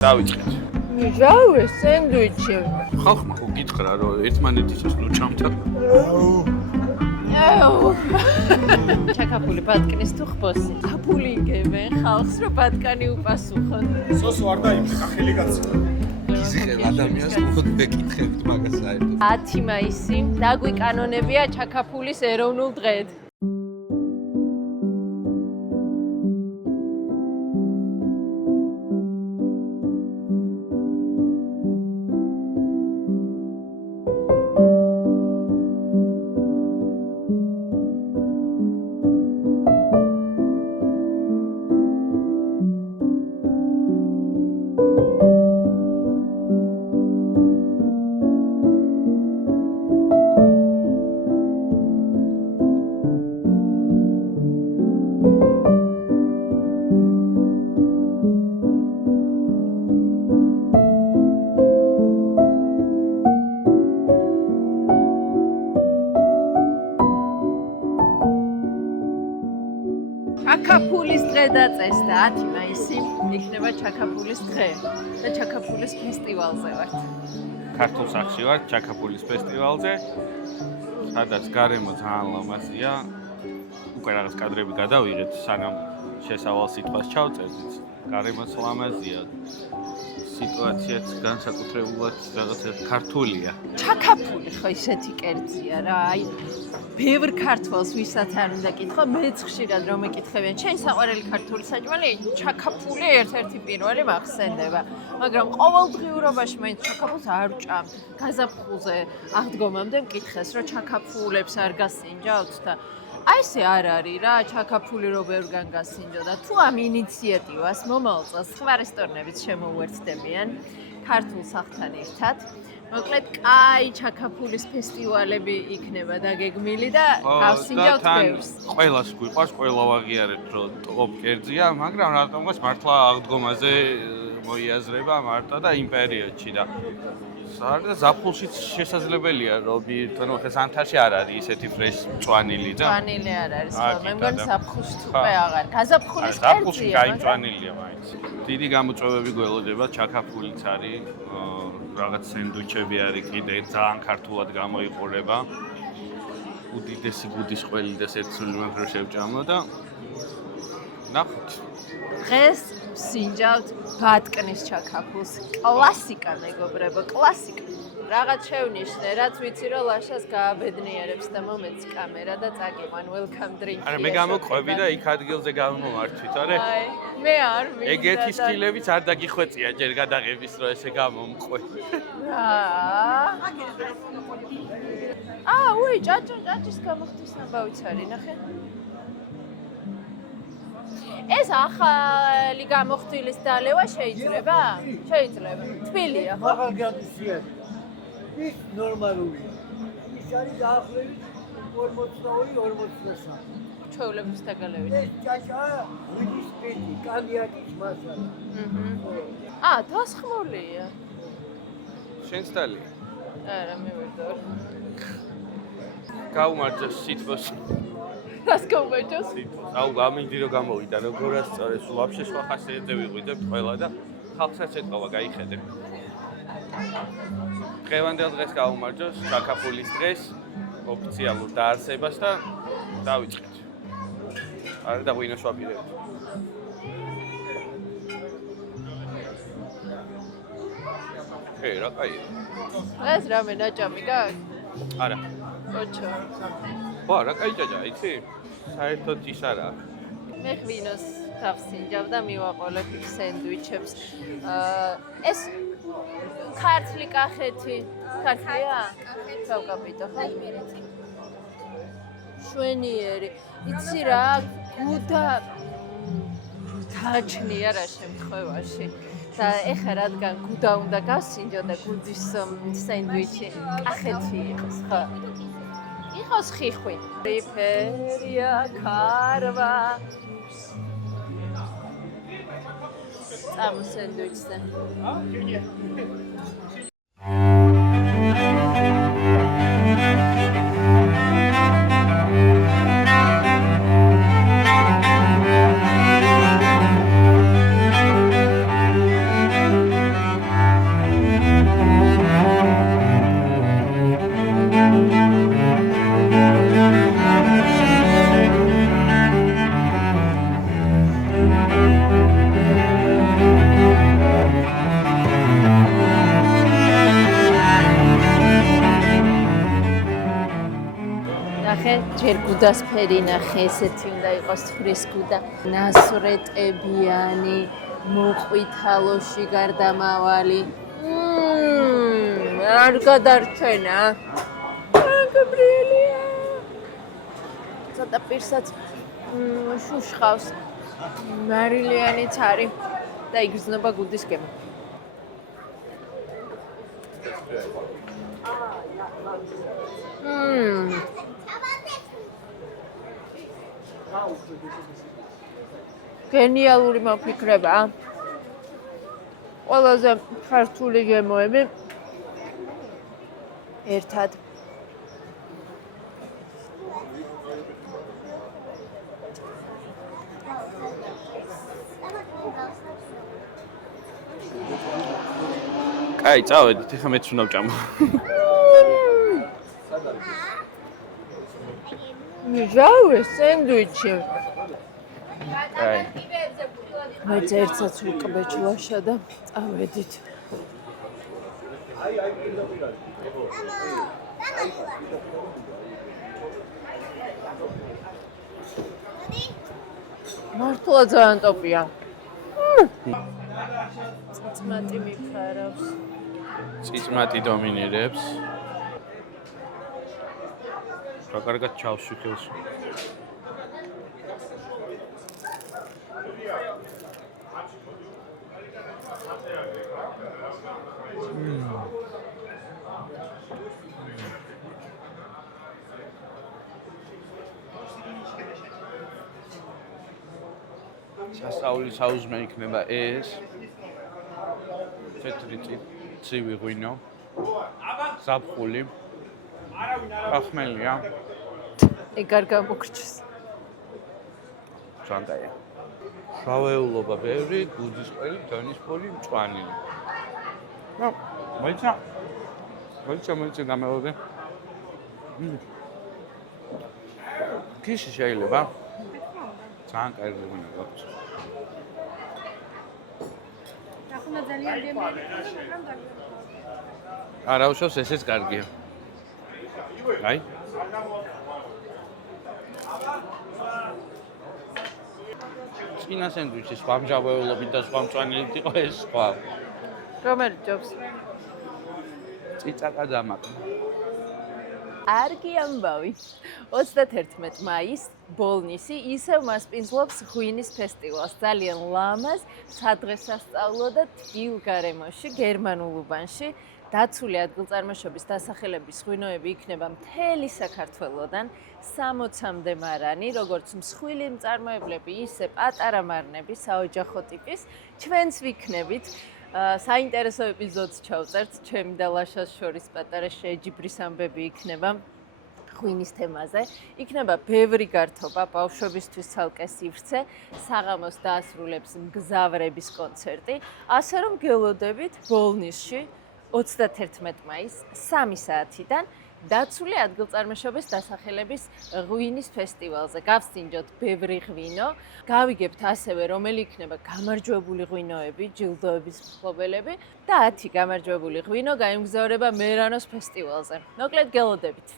დავიწყეთ. მჟავე სენდვიჩი. ხალხმა ხო გითხრა რომ ერთმანეთისთვის ნუ ჩამთა. ჩაკაფული ბატკნის თუ ხბოსი. აფულინგებენ ხალხს რომ ბატკანი უპასუხონ. სოსო არ დაიმსა ხელი კაცი. იზღებ ადამიანს უხოდ მეკითხებთ მაგას საერთოდ. 10 მაისი დაგვიკანონებია ჩაკაფულის ეროვნულ დღედ. ჩაკაფულის დღე დაწესდა 10 მაისი იქნება ჩაკაფულის დღე და ჩაკაფულის ფესტივალზე ვართ. ქართულ სახლში ვართ ჩაკაფულის ფესტივალზე, სადაც გარემო ძალიან ლამაზია. უკვე რაღაც კადრები გადავიღეთ, სანამ შესავალ სიტყვას ჩავწერდით. გარემოც ლამაზია. სიტუაციაც განსაკუთრებულად რაღაცა ქართულია. ჩაკაფული ხო ისეთი კერძია რა, აი ბევრ ქართველს ვისაც არ უნდა კითხო, მეც ხშირად რომ მეკითხებიან, ჩემი საყვარელი ქართული საჭმელი ჩაკაფული ერთ-ერთი პირველი მახსენდება, მაგრამ ყოველდღიურობაში მაინც ჩაკაფულს არ ვჭამთ. გაზაფხულზე აღდგომამდე მკითხეს, რომ ჩაკაფულებს არ გასინჯავთ და აი ესე არ არის რა, ჩაკაფული რო ბევრგან გასინჯო და თუ ამ ინიციატივას მომავალ წელს სხვა რესტორნებიც შემოუერთდებიან ქართულ სახლთან ერთად. მოკლედ, კაი ჩაკაფულის ფესტივალები იქნება დაგეგმილი და გავსინჯავთ ბევრს. ყველას გვიყვარს, ყველა ვაღიარებთ, რომ ტოპ კერძია, მაგრამ რატომღაც მართლა აღდგომაზე მოიაზრება მარტო და იმ პერიოდში და საერთოდ ზაფხულშიც შესაძლებელია, რომ თუნდაც ხე ზამთარში არ არის ისეთი ფრეშ მწვანილი და მწვანილი არ არის, ხო, მე მგონი ზაფხულში უკვე აღარ. გაზაფხულის ზაფხულში კერძია, კაი მწვანილია მაინც. დიდი გამოწვევები გველოდება, ჩაკაფულიც არის, რაღაც სენდვიჩები არის კიდე ძალიან ქართულად გამოიყურება. უდიდესი ბუდის ყველი და სერცული რო შევჭამო და ნახოთ. დღეს სინჯავთ ბატკნის ჩაკაფულს. კლასიკა მეგობრებო, კლასიკა. რაღაც შევნიშნე, რაც ვიცი რომ ლაშას გააბედნიერებს და მომეც კამერა და წაგიმან welcome drink. არა მე გამოყვები და იქ ადგილზე გამომართვით, არა? აი, მე არ ვიცი. ეგეთი სტილებიც არ დაგიხვეწია ჯერ გადაღების რო ესე გამომყვე. უი, ჭაჭის გამოხდის ამბავიც არის, ნახე. ეს ახალი გამოხდილის დალევა შეიძლება? შეიძლება. თბილია, ხო? ახალგაზრდია. ის ნორმალურია. ის არის დაახლოებით 42-43. ჩვეულების დაგალევით. ეს ჭაჭა ღვინის პეთი, კანდიაკის მასალა. დასხმულია. შენს დალი. არა, მე ვერ დავარ. გაუმარჯოს სიტყვას. რას გავუმარჯოს? სიტყვას. გამინდი რომ გამოვიდა, როგორაც წარეს, ვაფშე სხვა ხასიათზე ვიღვიდებთ ყველა და ხალხსაც ეთყობა გაიხედებ. დღევანდელ დღეს გაუმარჯოს ჩაკაფულის დღეს ოფიციალურ დაარსებას და დავიწყეთ. არა და ღვინოს ვაპირებთ. რა კაია. დღეს რამე ნაჭამი გაქვს? არა. ოჩო. რა კაი ჭაჭა, იცი? საერთოდ ის არა. მე ღვინოს დავსინჯავ და მივაყოლებ იქ სენდვიჩებს. ეს ქართლი კახეთი. ქართლია? გავკაპიტო, ხო? შვენიერი. იცი რა, გუდა გაჩნია რა შემთხვევაში. და ეხლა რადგან გუდა უნდა გავსინჯო და გუდის სენდვიჩი კახეთი იყოს, ხო? იყოს ხიხვი. რიფერია ქარვა. წამო სენდვიჩზე. ფერგუდას ფერი ნახე, ესეთი უნდა იყოს ცხრის გუდა. ნასვრეტებიანი, მოყვითალოში გარდამავალი. არ გადარჩენა. გაბრიელია. ცოტა პირსაც შუშხავს. მარილიანიც არის და იგრძნობა გუდისკენ. გენიალური მოფიქრება. ყველაზე ქართული გემოები ერთად. კაი, წავედით, ეხლა მეც უნდა ვჭამო. მჟავე სენდვიჩი. კაი. მეც ერთსაც ვიყბეჭლაშა და წავედით. მართლა ძალიან ტოპია. წიწმატი მიფარავს. წიწმატი დომინირებს. რა კარგად ჩავსვი ხელს. სასწაულის აუზმე იქნება ეს. თეთრი ცივი ღვინო. ზაფხული. ახმელია. ეგარ გამოგრჩეს. ჟანტაია. შავეულობა ბევრი, გუდის ყველი, დონის ფოლი, მწვანე. მოიცა გამელოდე. ქიში შეიძლება? ძალიან კარგი ღვინო გაქვს. ახლა ძალიან გემები. არა უშავს ესეც კარგია. აი. წინა სენდვიჩი სხვა მჟავეულობით და სხვა მწვანილით იყო ეს სხვა. რომელი ჯობს? წიწაკა დამაკ. არგი ამბავი. 31 მაისს ბოლნისი ისევ მასპინძლობს ღვინის ფესტივალს. ძალიან ლამაზ, სადღესასწაულო და თბილ გარემოში, გერმანულ უბანში. დაცული ადგილწარმოშობის დასახელების ღვინოები იქნება მთელი საქართველოდან 60-მდე მარანი, როგორც მსხვილი მწარმოებლები, ისე პატარა მარნები, საოჯახო ტიპის. ჩვენც ვიქნებით. საინტერესო ეპიზოდს ჩავწერთ, ჩემი და ლაშას შორის პატარა შეჯიბრის ამბები იქნება ღვინის თემაზე. იქნება ბევრი გართობა, ბავშვებისთვის ცალკე სივრცე, საღამოს დაასრულებს მგზავრების კონცერტი, ასე რომ გელოდებით ბოლნისში 31 მაისს 3 საათიდან დაცული ადგილწარმოშობის დასახელების ღვინის ფესტივალზე. გავსინჯოთ ბევრი ღვინო, გავიგებთ ასევე რომელი იქნება გამარჯვებული ღვინოები, ჯილდოების მფლობელები და 10 გამარჯვებული ღვინო გაიმგზავრება მერანოს ფესტივალზე. მოკლედ გელოდებით.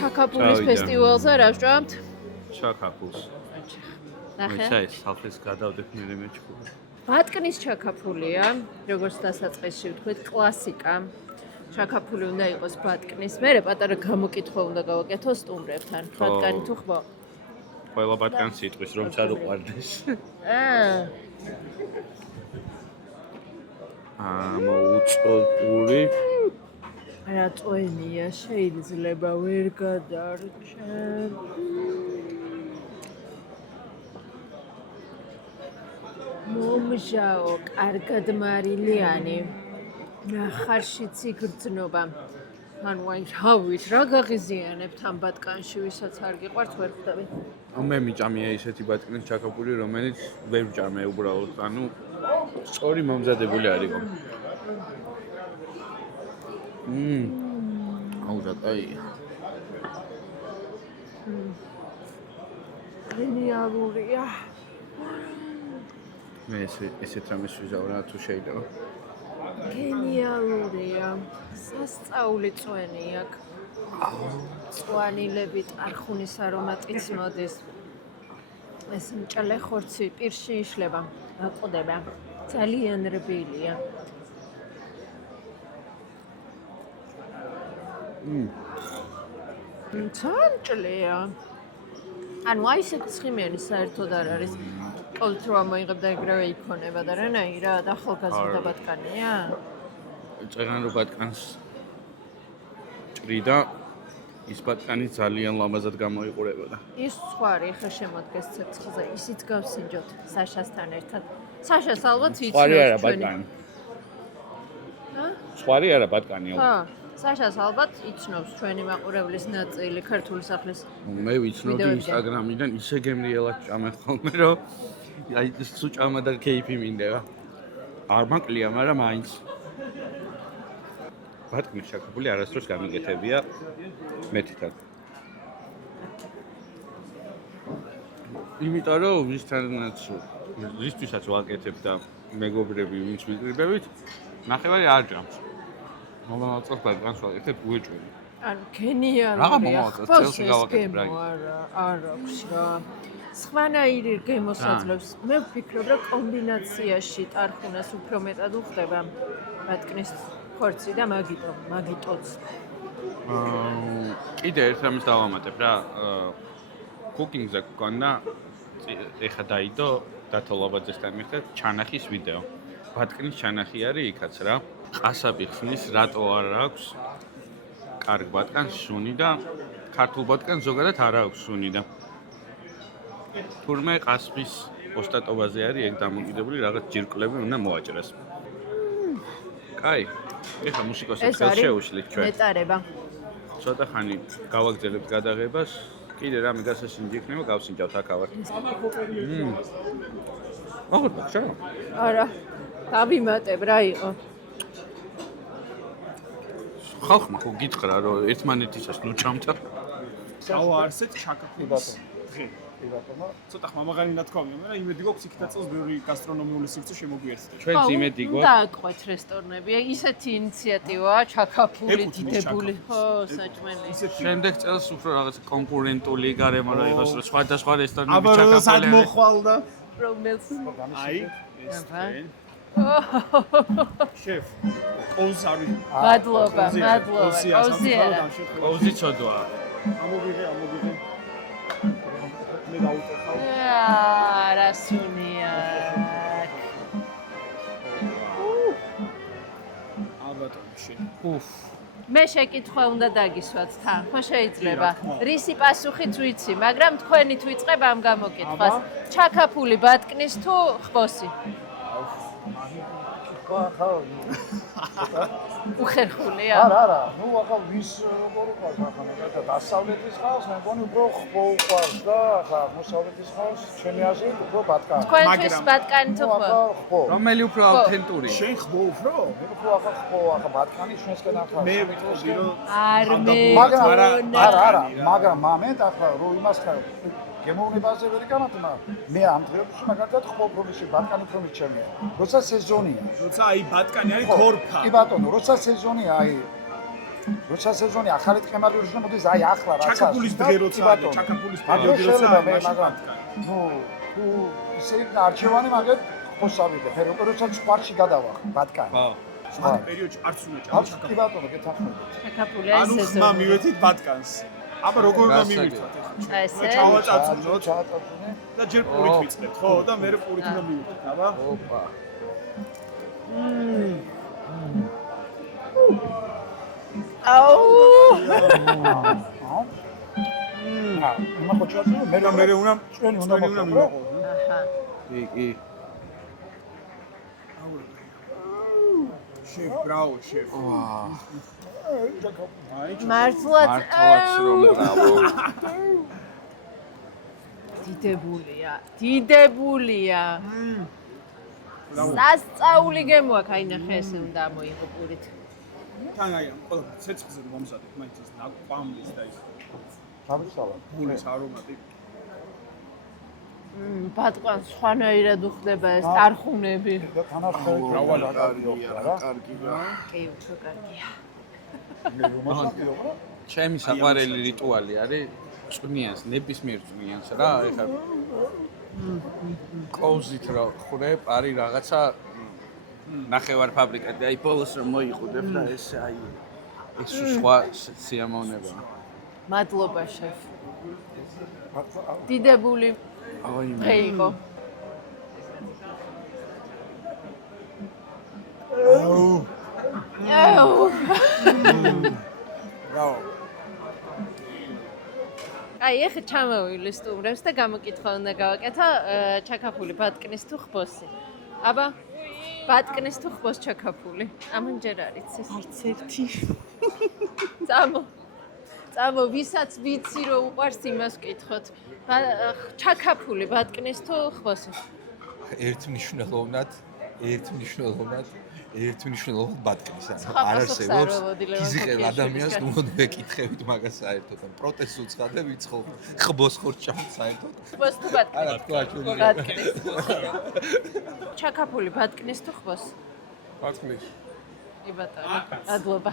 ჩაქაპულის ფესტივალზე რა ვჭამთ? ჩაქაპულს. ნახე. ეს სალფეს გადავდეთ მე მეჩქური. ბატკნის ჩაქაფულია, როგორც დასაწყისში ვთქვით, კლასიკა. ჩაქაფული უნდა იყოს ბატკნის. მე პატარა გამოკითხვა უნდა გავაკეთო სტუმრებთან. ბატკანი თუ ხმო? ყველა ბატკანს იტყვის რომ არ უყვარდეს. მოუწოდური. რა წვენია, შეიძლება ვერ გადარჩენ. მომჟაო, კარგად მარილიანი. ნახარშიც იგრძნობა. ანუ აი რავით, რა გაღიზიანებთ ამ ბატკანში, ვისაც არ გიყვართ, ვერ ხვდები. მე მიჭამია ისეთი ბატკნის ჩაქაფული, რომელიც ვერ ვჭამე უბრალოდ, ანუ სწორი მომზადებული არისო. აუ რა კაია. გენიალურია. მე ესეთ რამეს ვიზავ რა თუ შეიძლება. გენიალურია. სასწაული წვენი აქვს. წვანილები, ტარხუნის არომატიც მოდის. ეს მჭალე ხორცი პირში იშლება, აყდება. ძალიან რბილია. მჭლია. ანუ აი ეს ცხიმიანი საერთოდ არ არის. ყოველთვის რომ მოიღებ და ეგრევე იქონება და რანაირად ახალგაზრდა ბატკანია? წერან რომ ბატკანს ჭრიდა ის ბატკანი ძალიან ლამაზად გამოიყურებოდა. ის სხვარი ხა შემოდგეს ცეცხლზე, ისიც გავსინჯოთ საშასთან ერთად. საშას ალბათ იცნობს სხვარი არა ბატკანი. სხვარი არა ბატკანი. ხო, საშას ალბათ იცნობს ჩვენი მაყურებლის ნაწილი ქართული სახლის. მე ვიცნობდი ინსტაგრამიდან ისე გემრიელად ჭამე ხოლმე რომ აი სუჭამა და кейფი მინდება. არ მაკლია, მაგრამ მაინც ბატკნის ჩაქაფული არასდროს გამიგეთებია მეთითად. იმიტომ რომ ვისთვისაც ვაკეთებ და მეგობრები ვინც ვიკრიბებით, ნახევარი არ ჭამს. მომავალ წელს ბატკანს ვაკეთებ უეჭველი. ანუ გენიალურია. რაღა მომავალ წელს წელს გავაკეთებ რა. არ აქვს რა. სხვანაირი გემოსაძლებს. მე ვფიქრობ, რომ კომბინაციაში ტარხუნას უფრო მეტად უხდება ბატკნის ხორცი და მაგიტოც. კიდე ერთ რამეს დავამატებ რა. კუკინგზე გქონდა ეხა დაიდო დათოლობაძესთან ერთად ჩანახის ვიდეო. ბატკნის ჩანახი არის იქაც რა. ყასაბი ხსნის რატო არ აქვს კარგ ბატკანს შუნი და ქართულ ბატკანს ზოგადად არ აქვს შუნი და თურმე ყასბის ოსტატობაზე არის ეგ დამოკიდებული რაღაც ჯირკვლები უნდა მოაჭრეს. კაი, ეხა მუსიკოსებს ხელს შეუშლით ჩვენ. მეტარება. ცოტა ხანი გავაგრძელებთ გადაღებას. კიდე რამე გასაშინჯი იქნება, გავსინჯავთ აქავარ. აღარ ბახშა? არა. დავიმატებ რა იყო. ხალხმა ხო გითხრა რომ ერთმანეთისას ნუ ჩამთა. გავაარსეთ ჩაკაფულის დღე. ცოტა ხმამაღალი ნათქვამია, მაგრამ იმედი გვაქვს იქ დაწევს ბევრი გასტრონომიული სივრცე შემოგვიერთდება. ჩვენც იმედი გვაქვს. დააკვეთ რესტორნები. ისეთი ინიციატივაა, ჩაკაფული, დიდებული. ხო, საჭმელი. შემდეგ წელს უფრო რაღაც კონკურენტული გარემო რა იყოს, რომ სხვადასხვა რესტორნები აბა როდესაც ჩაკაფული. მოხვალდა. რომელს აი, ეს ტრენ. შეფ, ყოუს არის. მადლობა, მადლობა. ყოუსია. ყოუზი ცოდვაა. ამოგიღე. მე დაუწერხავ. რა სუნია. ალბათ შენ. მე შეკითხვა უნდა დაგისვათ თან, ხო შეიძლება? რისი პასუხიც ვიცი, მაგრამ თქვენით ვიწყებ ამ გამოკითხვას. ჩაკაფული ბატკნის თუ ხბოსი? უხერხულია? არა, ნუ ახლა ვის როგორ უყავს ახლა მე დასავლეთის ხალხს, მე მგონი უფრო ხბო უყავს და ახლა მოსავლეთის ხალხს ჩემი აზრით უფრო ბატკანი. თქვენთვის ბატკანი თუ ხბო? რომელი უფრო ავთენტურია? შენ ხბო უფრო? მე უფრო ახლა ხბო, ახლა ბატკანი ჩვენსკენ ახლა. მე ვიტყოდი რომ არ მე. არა, მაგრამ მომენტ ახლა რო იმას ხარ გემოვნებაზე ვერ გამატმა. მე ამ დღეებში მაგალითად ხბობ რომ ისე ბატკანი უფრო მიჩემია. როცა სეზონია. როცა აი ბატკანი არის გორფა. კი ბატონო, როცა სეზონია აი როცა სეზონი ახალი ტყემალი როცა მოდის აი ახლა რაცა ჩაკაფულის დღე როცა არის, ჩაკაფულის პერიოდი როცა არის, მაშინ ბატკანი. ნუ თუ ისე არჩევანი მაგეთ ხოსავიდე, ფეროყო როცა სპარტში გადავახ, ბატკანი. ხო. სხვა პერიოდში არც უნდა აქვს ჭამო კი ბატონო, გეთანხმებით. ჩაკაფულია ანუ ეს ხმა მივეთით ბატკანს. აბა როგორ უნდა მივირთვათ ახლა? ესე? ჩავაწაწუნოთ ჩააწაწუნე. და ჯერ პურით ვიწყებთ, ხო? და მე პურით უნდა მივირთვათ, აბა. ოპა. აუ იმა ხო ჩააწუნე, მე უნდა ჩვენი უნდა მოხდრო. მივაყო. აჰა კი, კი. შეფ, ბრავო, შეფ. ვა. აი, მართლაც მართლაც რომ ბრავო. დიდებულია. სასწაული გემოაქ, აი ნახე ესე უნდა მოიღო პურით. თან აი ყველა ცეცხლზე მომზადებ, მაინც ის ნაკვამლის და ის ჩამისალა. გულის არომატი. ბატყვანს სხვანაირად უხდება ეს ტარხუნები. და თანახმად მრავალი კარგია რა, კარგი რა. კი, უფრო კარგია. მოსაყიო რა. ჩემი საყვარელი რიტუალი არის წვნიანს, ნებისმიერ წვნიანს რა, ეხლა კოვზით რა ხურებ, არის რაღაცა ნახევარ ფაბრიკატი, აი ბოლოს რომ მოიხუდებ და ეს აი ეს სხვა სიამოვნება. მადლობა შეფ. დიდებული აი მე. ხეიყო. აუ. ბრავო. აი, ეხლა ჩამოვივლი სტუმრებს და გამოკითხვა უნდა გავაკეთო, ჩაკაფული ბატკნის თუ ხბოსი. აბა, ბატკნის თუ ხბოს ჩაკაფული? ამან ჯერ არ იცის. არც ერთი. წამო, ვისაც ვიცი რომ უყვარს იმას ვკითხოთ. ჩაკაფული ბატკნის თუ ხბოსი? ერთმნიშვნელოვნად ბატკნის. სხვა არ პასუხს არ არსებობს ველოდი ლევან ფიზიკელ თოქიაშვილის ადამიანს გან. უნდა ვეკითხებით მაგას საერთოდ. პროტეზს უცხადე ვიცხო ხბოს ხორჭამ საერთოდ. ხბოს თუ ბატკნის? არა თქვა ჩვენი ბატკნის. ჩაკაფული ბატკნის თუ ხბოს? ბატკნის. კი ბატონო, მადლობა.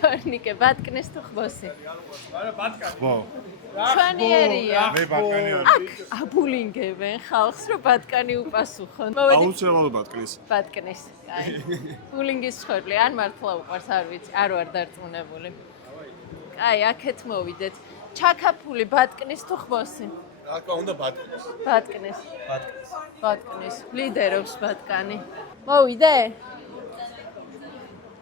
თორნიკე ბატკნის თუ ხბოსი? არა, ბატკანი. ხო. ჩვენიერია. მე ბატკანი არ. აქ აბულინგებენ ხალხს რომ ბატკანი უპასუხონ. აუცილებლად ბატკნის. ბატკნის. აი. ბულინგის ცხორლი ან მართლა უყვარს, არ ვიცი, არ ვარ დარწმუნებული. აი, აქეთ მოვიდეთ. ჩაკაფული ბატკნის თუ ხბოსი? აკა უნდა ბატკნის. ბატკნის. ბატკნის. ლიდერობს ბატკანი. მოვიდე?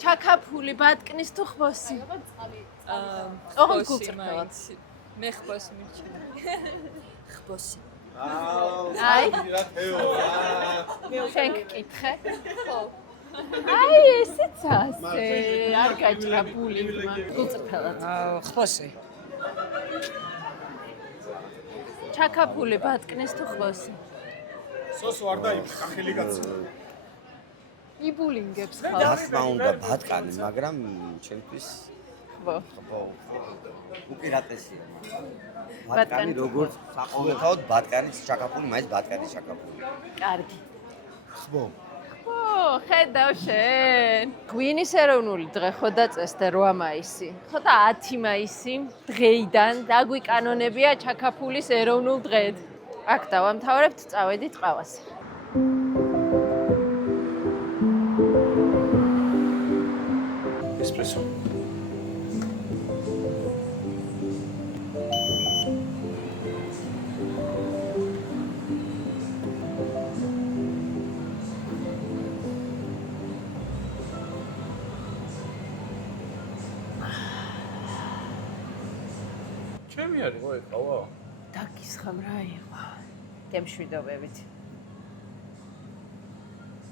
ჩაკაფული ბატკნის თუ ხბოსი? ოღონდ გულწრფელად. მე ხბოსი მირჩევ. ხბოსი. აი, შენ გკითხე? ხო. აი, ესეც ასე. არ გაჭრა ბულინგმა. გულწრფელად. ხბოსი. ჩაკაფული ბატკნის თუ ხბოსი? სოსო არ დაიფრა, ხელი გაცი. იბულინგებს ხალხს. დასმა უნდა ბატკანი, მაგრამ ჩვენთვის ხო. უპირატესია. ბატკანი ბატკანი როგორც საყოველთაოდ ბატკანის ჩაკაფული, მაინც ბატკანის ჩაკაფული. კარგი. ხბო. ო, ხედავ შენ. გვინის ეროვნული დღე ხო დაწესდა 8 მაისი. ხო და 10 მაისი დღეიდან დაგვიკანონებია ჩაკაფულის ეროვნულ დღედ. აქ დავამთავრებთ, წავედით ყავაზე. ესპრესო. ჩემი არის ხო ეხავა? დაგისხამ რა იყო. გემშვიდობებით.